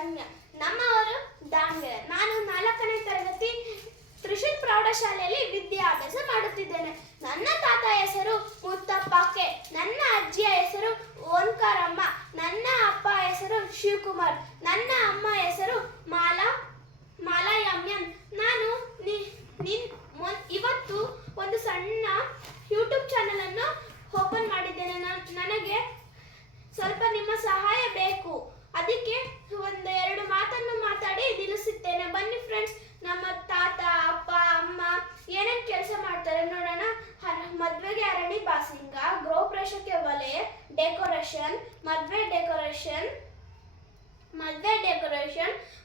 ಧನ್ಯ. ನಮ್ಮವರು ದಾವಣಗೆರೆ. ನಾನು 4ನೇ ತರಗತಿ ತ್ರಿಶೂಲ್ ಪ್ರೌಢಶಾಲೆಯಲ್ಲಿ ವಿದ್ಯಾಭ್ಯಾಸ ಮಾಡುತ್ತಿದ್ದೇನೆ. ನನ್ನ ತಾತ ಹೆಸರು ಮುತ್ತಪ್ಪ ಕೆ. ನನ್ನ ಅಜ್ಜಿಯ ಹೆಸರು ಓಂಕಾರಮ್ಮ. ನನ್ನ ಅಪ್ಪ ಹೆಸರು ಶಿವಕುಮಾರ್. ನನ್ನ ಅಮ್ಮ ಹೆಸರು ಮಾಲಾ ಎಂ. ನಾನು ಇವತ್ತು ಒಂದು ಸಣ್ಣ ಯೂಟ್ಯೂಬ್ ಚಾನಲ್ ಅನ್ನು ಓಪನ್ ಮಾಡಿದ್ದೇನೆ. ನನಗೆ ಸ್ವಲ್ಪ ನಿಮ್ಮ ಸಹಾಯ ಬೇಕು. ಅದಕ್ಕೆ ಒಂದೆರಡು ಮಾತನ್ನು ಮಾತಾಡಿ ನಿಲ್ಲಿಸುತ್ತೇನೆ. ಬನ್ನಿ ಫ್ರೆಂಡ್ಸ್, ನಮ್ಮ ತಾತ ಅಪ್ಪ ಅಮ್ಮ ಏನೇನು ಕೆಲಸ ಮಾಡ್ತಾರೆ ನೋಡೋಣ. ಮದುವೆಗೆ ಅರಣಿ ಪಾಸಿಂಗ, ಗೃಹ ಪ್ರವೇಶಕ್ಕೆ ಒಲೆ, ಡೆಕೋರೇಷನ್, ಮದುವೆ ಡೆಕೋರೇಷನ್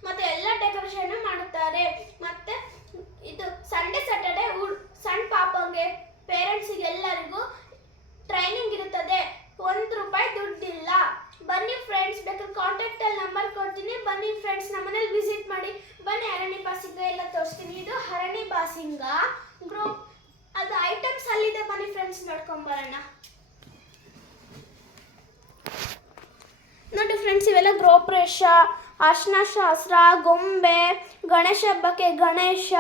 ಮತ್ತೆ ಎಲ್ಲ ಡೆಕೋರೇಷನ್ ಮಾಡುತ್ತಾರೆ. ಮತ್ತೆ ಇದು ಸಂಡೇ ಸ್ಯಾಟರ್ಡೆ ಸಣ್ಣ ಪಾಪಂಗೆ ಪೇರೆಂಟ್ಸಿಗೆ ಎಲ್ಲರಿಗೂ ಟ್ರೈನಿಂಗ್ ಇರುತ್ತದೆ. ₹1 ದುಡ್ಡಿಲ್ಲ. ಬನ್ನಿ ಫ್ರೆಂಡ್ಸ್, ಬೇಕಾದ್ರೆ ಕಾಂಟ್ಯಾಕ್ಟ್ ಅಲ್ಲಿ ನಂಬರ್ ಕೊಡ್ತೀನಿ. ಬನ್ನಿ ಫ್ರೆಂಡ್ಸ್, ನಮ್ಮನೇಲಿ ವಿಸಿಟ್ ಮಾಡಿ. ಬನ್ನಿ, ಅರಣಿ ಬಾಸಿಂಗ ಎಲ್ಲ ತೋರಿಸ್ತೀನಿ. ಇದು ಅರಣಿ ಬಾಸಿಂಗ ಗ್ರೂಪ್, ಅದು ಐಟಮ್ಸ್ ಅಲ್ಲಿದೆ. ಬನ್ನಿ ಫ್ರೆಂಡ್ಸ್, ನೋಡ್ಕೊಂಬರೋಣ. ನೋಡಿ ಫ್ರೆಂಡ್ಸ್, ಇವೆಲ್ಲ ಗೃಹ ಪ್ರವೇಶ, ಅರ್ಶಿನ ಶಾಸ್ತ್ರ, ಗೊಂಬೆ, ಗಣೇಶ ಹಬ್ಬಕ್ಕೆ ಗಣೇಶ,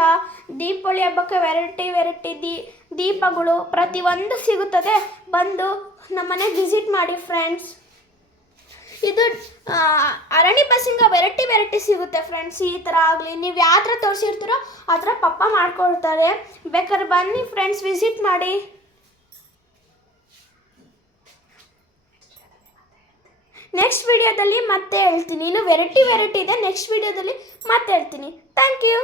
ದೀಪಾವಳಿ ಹಬ್ಬಕ್ಕೆ ವೆರೈಟಿ ದೀಪಗಳು ಪ್ರತಿಯೊಂದು ಸಿಗುತ್ತದೆ. ಬಂದು ನಮ್ಮನೆಗೆ ವಿಸಿಟ್ ಮಾಡಿ ಫ್ರೆಂಡ್ಸ್. ಇದು ಅರಣಿ ಬಾಸಿಂಗ ವೆರೈಟಿ ಸಿಗುತ್ತೆ ಫ್ರೆಂಡ್ಸ್. ಈ ಥರ ಆಗಲಿ, ನೀವು ಯಾವ ಥರ ತೋರಿಸಿರ್ತೀರೋ ಆ ಥರ ಪಪ್ಪ ಮಾಡ್ಕೊಳ್ತಾರೆ. ಬೇಕಾದ್ರೆ ಬನ್ನಿ ಫ್ರೆಂಡ್ಸ್, ವಿಸಿಟ್ ಮಾಡಿ. ನೆಕ್ಸ್ಟ್ ವಿಡಿಯೋದಲ್ಲಿ ಮತ್ತೆ ಹೇಳ್ತೀನಿ. ಇನ್ನು ವೆರೈಟಿ ಇದೆ. ನೆಕ್ಸ್ಟ್ ವಿಡಿಯೋದಲ್ಲಿ ಮತ್ತೆ ಹೇಳ್ತೀನಿ. Thank you.